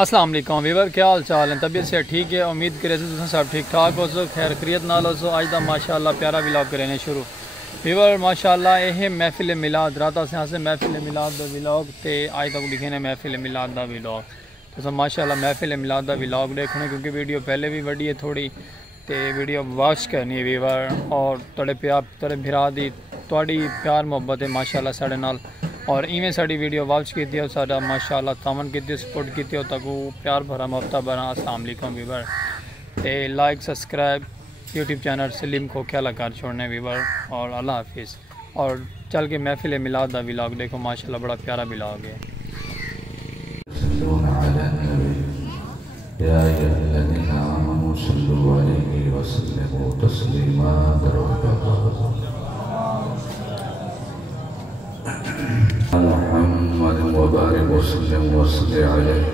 السلام علیکم ویور، کیا حال چال ہیں؟ طبیعت سے ٹھیک ہے؟ امید کرے سے سب ٹھیک ٹھاک ہو سو، خیر خیریت نال ہو سو۔ آج دا ماشاءاللہ پیارا ولاگ کرنے شروع ویور ماشاءاللہ یہ محفل میلاد رات سے محفل میلاد دا ولاگ تے آج تک لکھے نے محفل میلاد دا ولاگ تو ماشاءاللہ محفل میلاد دا ولاگ دیکھنے کیونکہ ویڈیو پہلے بھی وڈی ہے تھوڑی تے ویڈیو واچ کرنی ہے ویور، اور تڑے پیار تڑے بھرا دی تھوڑی پیار محبت ہے ماشاءاللہ ساڑے نال، اور ایویں ساڑی ویڈیو واچ کی ہے ساڑا ماشاءاللہ تامن کی سپورٹ کی تک پیار بھرا محبت بھرا۔ السلام علیکم ویور تے لائک سبسکرائب یوٹیوب چینل سلیم کو کیا کر چھوڑنے ویور، اور اللہ حافظ۔ اور چل کے محفل میلاد دا ولاگ دیکھو ماشاءاللہ بڑا پیارا ولاگ ہے۔ يا أيها الذين آمنوا صلوا عليه وسلموا تسليما محمد وبارك وسلم وصل عليه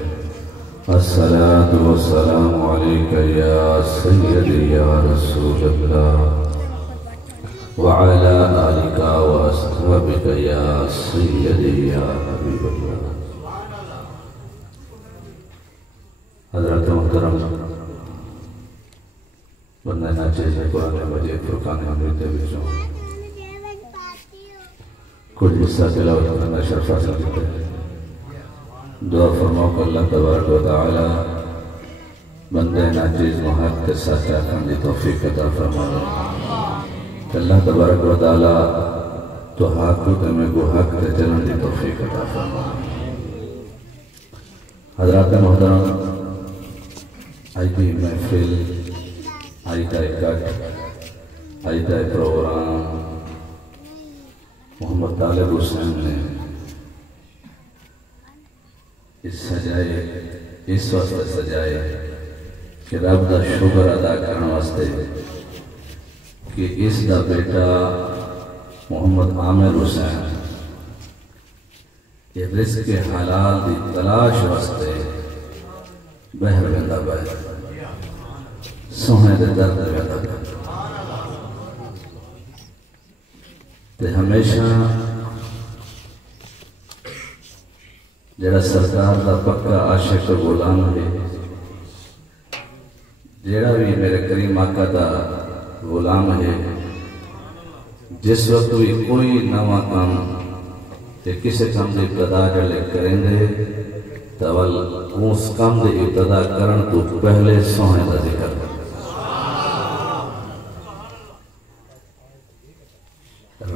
الصلاة والسلام عليك يا سيدي يا رسول الله وعلى آلك وأصحابك يا سيدي يا حبيب الله۔ حضرت محترم بندہ ناچے سے قرآن مجید فرقان حمید وچوں کچھ حصہ تلاوت کرنا شرف حاصل کرتے ہیں۔ دعا فرماؤ کہ اللہ تبارک و تعالی بندہ ناچیز محق کے ساتھ آکھن دی توفیق عطا فرمائے کہ اللہ تبارک و تعالی تو حق کو میں گو حق تے چلن دی توفیق عطا فرمائے۔ حضرات محترم آئی تھی محفل، آئی تھا اکٹ، آئی تھا پروگرام محمد طالب حسین نے اس سجائے اس واسطے سجائے کہ رب دا شکر ادا کرنے واسطے کہ اس دا بیٹا محمد عامر حسین یہ رزق کے حلال دی تلاش واسطے بہر بندہ بہر سونے دے درد بندہ بہر تے ہمیشہ جڑا سرکار دا پکا عاشق غلام ہے، جڑا بھی میرے کریم آقا دا غلام ہے، جس وقت بھی کوئی نواں کام تے کسے کام دی ابتدا جڑے کریں دے تول اس کام دی ابتدا کرن تو پہلے سونے دا ذکر کر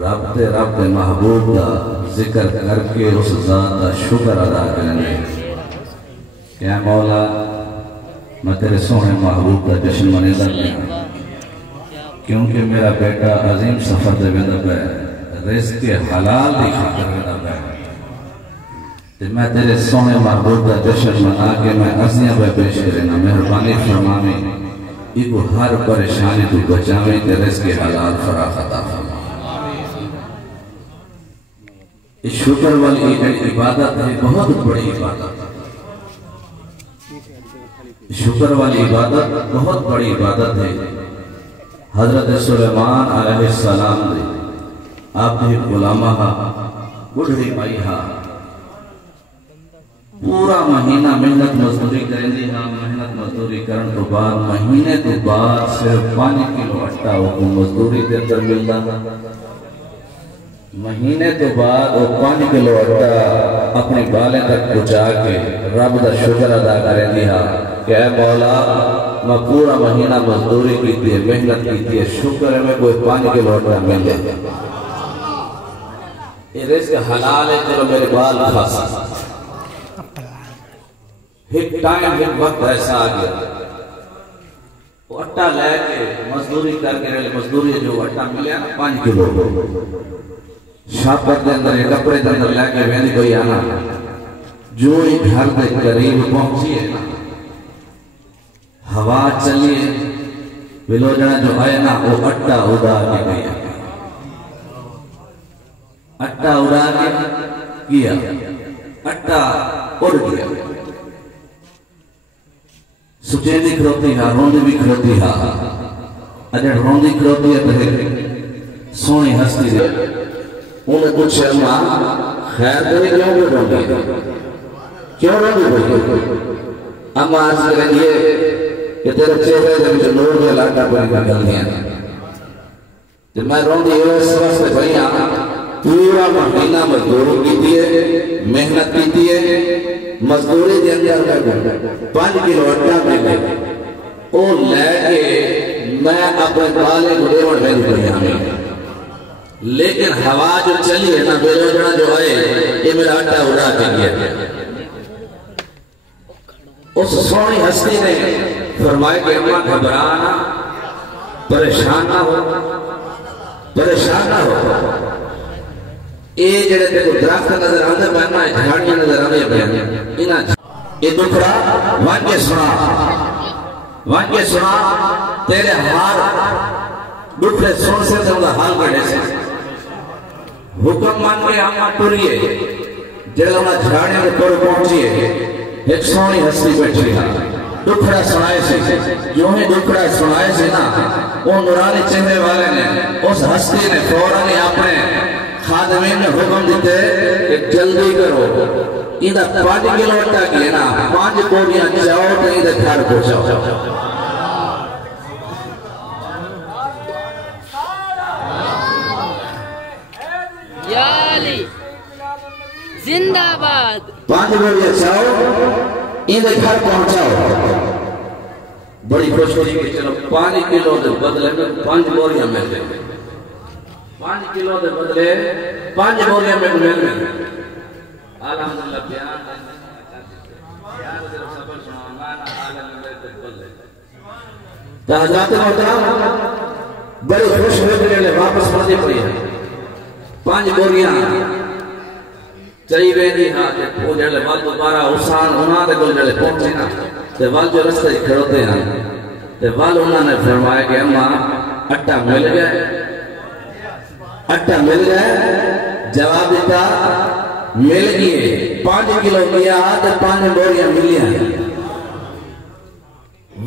رب دے محبوب دا ذکر کر کے اس ذات دا شکر ادا کرنے کہ اے مولا میں تیرے سونے محبوب دا جشن منیدہ لیا کیونکہ میرا بیٹا عظیم سفر دے بیدہ پہ رزق حلال دی خاطر بیدہ پہ میں تیرے سونے محبوب دا جشن منا کے میں عزیاں بے پیش کرنا مہربانی فرمامی ایک ہر پریشانی تو بچاویں تے رزق حلال فراخ عطا فرمامی۔ اس شکر والی عبادت ہے بہت بڑی عبادت، شکر والی عبادت بہت بڑی عبادت ہے۔ حضرت سلیمان علیہ السلام نے آپ نے غلامہ بڑھڑی مائی پورا مہینہ محنت مزدوری کریں دی محنت مزدوری کرن تو بعد مہینے تو بعد صرف 5 کلو اٹھا وہ مزدوری دے اندر ملتا، مہینے تو بعد وہ 5 کلو اٹھا اپنی بالیں تک پہنچا کے رب دا شکر ادا کریں دیا کہ اے مولا میں پورا مہینہ مزدوری کی تھی محنت کی تھی، شکر ہے میں کوئی 5 کلو اٹھا مل جائے، یہ رزق حلال ہے چلو میرے بال کھا سکتا۔ ایک ٹائم ایک وقت ایسا آ گیا وہ اٹھا لے کے مزدوری کر کے مزدوری جو اٹھا ملیا 5 کلو شاپر دے اندر یہ کپڑے دے اندر لے کے ویندی کوئی آنا جو ہی گھر دے قریب پہنچی ہے ہوا چلیے بلو جنا جو آئے نا وہ اٹھا اڑا کے گیا، اٹھا اڑا کے کیا، اٹھا اڑ گیا، سچے دی کھروتی ہاں روندی بھی کھروتی ہاں اگر روندی کھروتی ہے تو سونی ہستی دے انہیں کچھ ماں خیر تو نہیں کیوں بھی روندی ہے کیوں روندی ہوئی؟ اما آج کریں گے کہ تیرے چہرے سے مجھے نور دے لاٹا پر نکل دیا جب میں روندی ہوئے اس وقت سے بھئی پورا مہینہ مزدوری کی دیئے محنت کی دیئے مزدوری دے اندر میں 5 کلو اٹھا ملے او لے کے میں اپنے بالے گھڑیوڑ میں دیا ہمیں لیکن ہوا جو چلی ہے نا بیلو جڑا جو آئے یہ میرا اٹھا اڑا کے گیا اس سونی ہستی نے فرمائے کہ اماں گھبرانا پریشان نہ ہو اے جڑے تے کو درخت نظر آندے پہنا ہے جھاڑیاں نظر آندے پہنا یہ دکھڑا وان کے سنا تیرے حال دکھڑے سن سے تے انہا حال بڑھے سے حکم مان کے آمہ ٹوریے جڑے انہا جھاڑیاں میں پر پہنچیے ایک سونی ہستی بیٹھی ہے دکھڑا سنائے سے جو ہی دکھڑا سنائے سے نا وہ نورانی چہرے والے نے اس ہستی نے فوراً اپنے خادمین نے حکم دیتے کہ جلدی کرو ایدہ 5 کلو اٹھا کیے نا 5 کوڑیاں چاہو تو ایدہ گھر کو چاہو یا علی زندہ باد 5 کوڑیاں چاہو ایدہ گھر پہنچاؤ بڑی خوش ہوئی کہ چلو 5 کلو دے بدلے میں 5 کوڑیاں مل گئے 5 کلو دے بدلے 5 کوڑیاں مل گئے الحمدللہ بیان یار صرف سبر سنا مانا آلم میں تک بدلے تو حضرات محترم بڑی خوش ہوئے لے واپس مردی پڑی ہے 5 کوڑیاں چاہی بیندی ہاں وہ جڑے وال دوبارہ حسان انہاں دے گل جڑے پہنچے نا تے وال جو رستے کھڑوتے ہیں تے وال انہاں نے فرمایا کہ اماں اٹھا مل گئے جواب دیتا مل گئے 5 کلو کیا تے 5 بوریاں ملیاں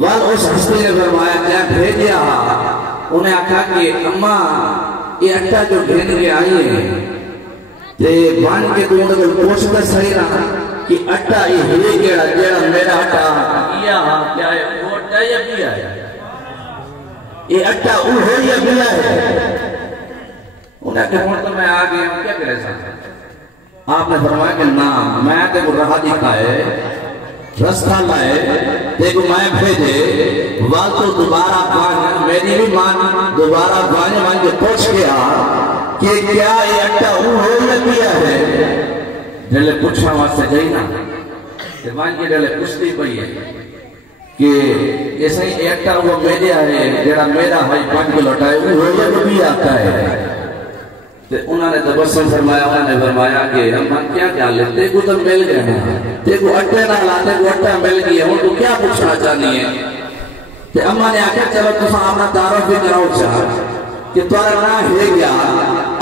وال اس ہستی نے فرمایا کیا بھیجیا انہیں آکھا کہ اماں یہ اٹھا جو بھیج کے آئی ہے تے بان کے تو انہیں کوئی پوچھتا صحیح رہا کہ اٹھا یہ ہوئی گیا جیڑا میرا اٹھا کیا کیا ہے وہ اٹھا یا کیا ہے یہ اٹھا وہ ہوئی یا کیا ہے انہیں کہ تو میں آگئے ہوں کیا کرے سکتا آپ نے فرمایا کہ نا میں تے کو رہا دکھائے رستہ لائے تے کو میں بھیجے وال تو دوبارہ پانے میری بھی مان دوبارہ پانے مان کے پوچھ گیا کہ کیا یہ اٹھا وہ ہوئی کیا ہے جلے پوچھا وہاں سے گئی نا تے مان کے جلے پوچھتی پڑی ہے کہ ایسا ہی اٹھا وہ میرے ہے جڑا میرا بھائی 5 کلو اٹھائے وہ ہوئی بھی آتا ہے انہوں نے تبسم فرمایا انہوں نے فرمایا کہ اماں کیا کیا لے تے کو تو مل گئے ہیں تے کو اٹھے نہ لاتے کو اٹھا مل گئی ہے وہ تو کیا پوچھنا چاہنی ہے تے اماں نے آکھا چلو تو اپنا تعارف بھی کراؤ چاہ کہ تمہارا نام ہے گیا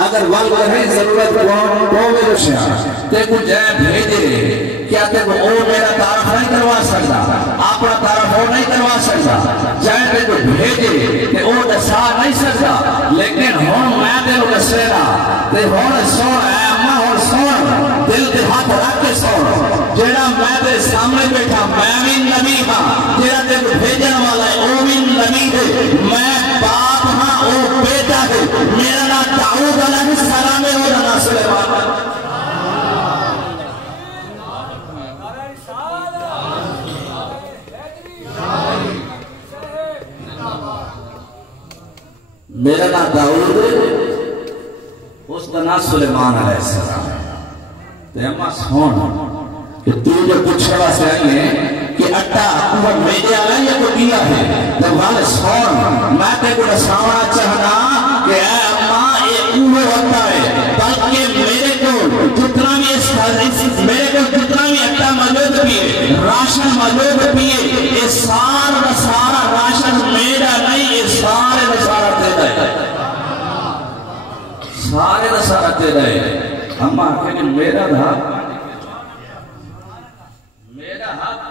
اگر وال کریں ضرورت پوے رشیا تے کو جائے بھیجے کیا تے کو او میرا تعارف نہیں کروا سکتا اپنا تعارف وہ نہیں کروا سکتا جائے تے کو بھیجے تے او دسا نہیں سکتا لیکن ہون میں دے وہ دسینا تے ہون سون ہے اماں ہون سون دل کے ہاتھ رکھ کے سون جیڑا میں دے سامنے بیٹھا میں بھی نبی ہاں جیڑا تے کو بھیجن والا ہے او بھی نبی ہے میں باپ ہاں او بیٹا ہے میرا نام داؤد علیہ السلام ہے اور نام سلیمان ہے میرا نام داؤد اس کا نام سلیمان علیہ السلام تو اما سون کہ تو جو پوچھوا سے آئی ہے کہ اٹھا وہ میرے آیا یا کو کیا ہے تو والے سون میں تے کو رساونا چاہنا کہ اے اما یہ اوہ ہوتا ہے بلکہ میرے کو جتنا بھی میرے کو جتنا بھی اٹھا موجود پیئے راشن موجود پیئے یہ سارا راشن میرا نہیں یہ سارے نصارہ تیرا ہے اما آکھے کہ میرا حق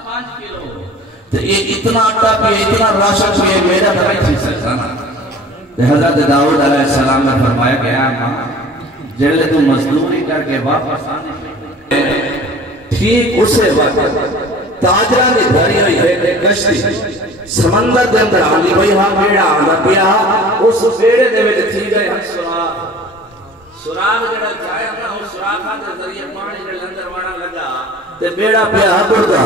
5 کلو تو یہ اتنا اٹھا پیئے اتنا راشن پیئے میرا تھا نہیں چیز سکتا نا حضرت داؤد علیہ السلام نے فرمایا کہ اے اما جڑے تو مزدوری کر کے واپس آنے ٹھیک اسے وقت تاجرہ نے دھری ہوئی ہے کشتی سمندر دے اندر آلی ہوئی ہاں بیڑا آنا پیا اس بیڑے دے میں تھی گئے ہم سراغ جڑا چاہے ہم اس سراغ دے ذریعے پانی جڑے اندر وانا لگا تے بیڑا پیا بڑھتا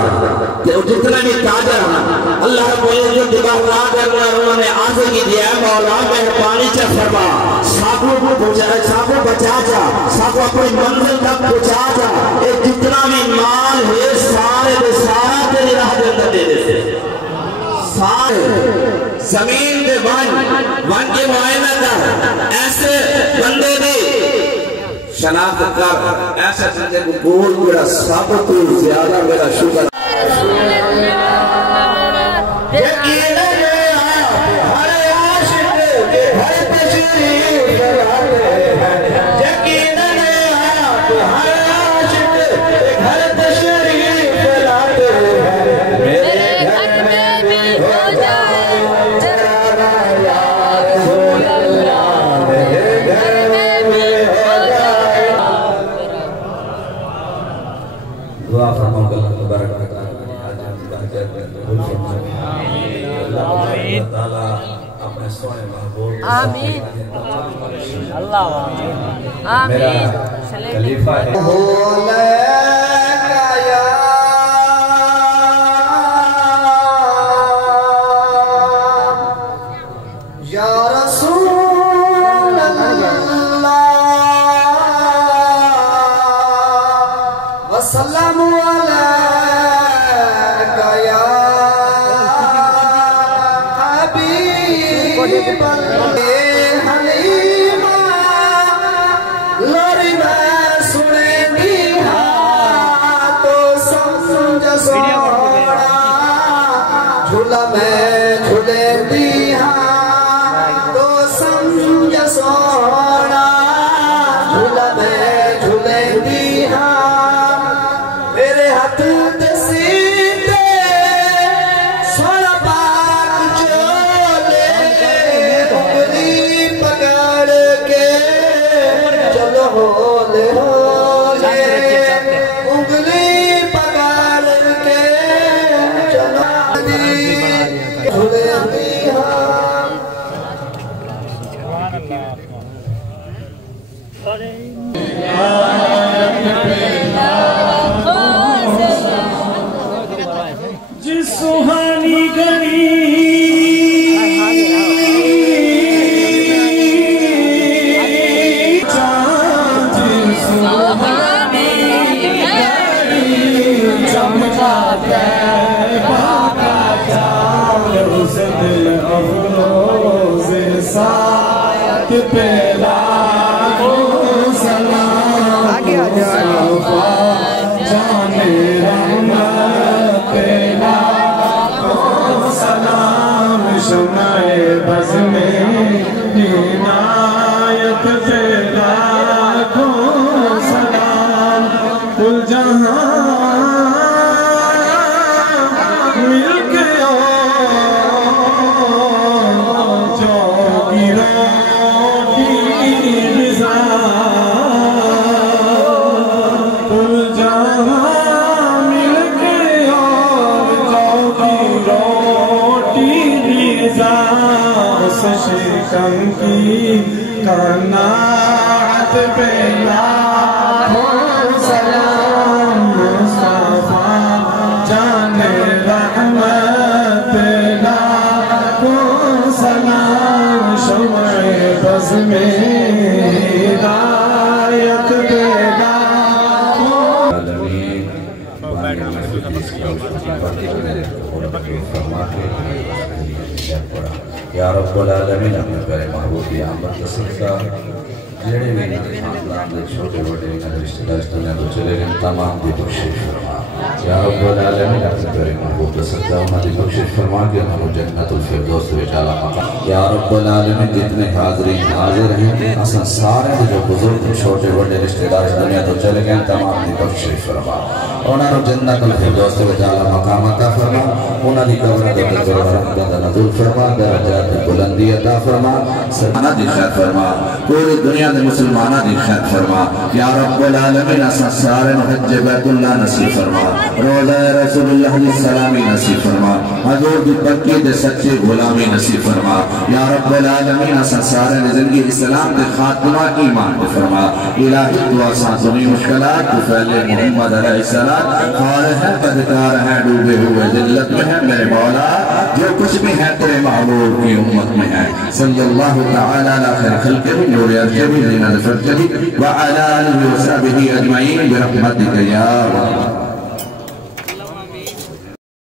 تے جتنا بھی تاجر ہیں اللہ رب العزت دیبا اللہ کرنا انہوں نے آزے کی دیا مولا میں پانی چا فرما ساکو بچا جا ساکو اپنی منزل تک پہنچا جا ایک جتنا بھی مال ہے سارے دے سارا تیری راہ دے اندر دے دے سے سارے زمین دے ون کے معائنہ کر ایسے بندے دے شناخت کر ایسے بندے کو بول میرا سب تو زیادہ میرا شکر آمین اللہ آمین خلیفہ یا رسول اللہ وسلم علیکہ یا حبیب حلیمہ لوری میں سنے دیہا تو سمجھ سوڑا جھولا میں جھولے دیہا تو سمجھ سوڑا جھولا میں جھولے دیہا میرے ہاتھ دسیتے سوڑا پاک چولے انگلی پکڑ کے چلو ہولے ہولے انگلی پکڑ کے چلو جھولے دیہا جس سوہانی گلی بز میں عنایت تیرا کو سلام کل جہاں مل گیا جو گرا کی رضا کل جہاں مل گیا جو روٹی رضا اس شکم کی قناعت پہ لاکھوں سلام مصطفیٰ جان رحمت لاکھوں سلام شمع بز میں ہدایت پہ لاکھوں یا رب العالمین اپنے پیارے محبوب کی آمد صدقہ جڑے بھی خاندان دے چھوٹے بڑے رشتہ دار تو چلے گئے تمام دی بخشش فرما یا رب العالمین اپنے پیارے محبوب صدقہ انہاں دی بخشش فرما کے انہاں نوں جنت الفردوس وچ اعلیٰ مقام یا رب العالمین جتنے حاضرین حاضر ہیں اساں سارے جو بزرگ چھوٹے بڑے رشتہ دار اس دنیا تو چلے گئے تمام دی بخشش فرما انہاں نوں جنت الفردوس وچ اعلیٰ مقام عطا فرما انہاں دی قبر دے وچ رحمت نزول فرما درجات بلندی عطا فرما سبحانہ دی خیر فرما پوری دنیا دے مسلماناں دی خیر فرما یا رب العالمین اساں سارے نوں حج بیت اللہ نصیب فرما روضہ رسول اللہ علیہ السلامی نصیب فرما حضور دی پکی دے سچے غلامی نصیب فرما یا رب العالمین اساں سارے نے زندگی اسلام دے خاتمہ ایمان دے فرما الہی دعا ساتھونی مشکلات تو پہلے محمد علیہ السلام خار ہے بدکار ہے ڈوبے ہوئے ذلت میں ہے میرے مولا جو کچھ بھی ہے تیرے محبوب کی امت میں ہے صلی اللہ تعالی علی خیر خلقہ نور ارجبی زینت فرجبی وعلی آلہ وصحبہ اجمعین برحمتک یا رب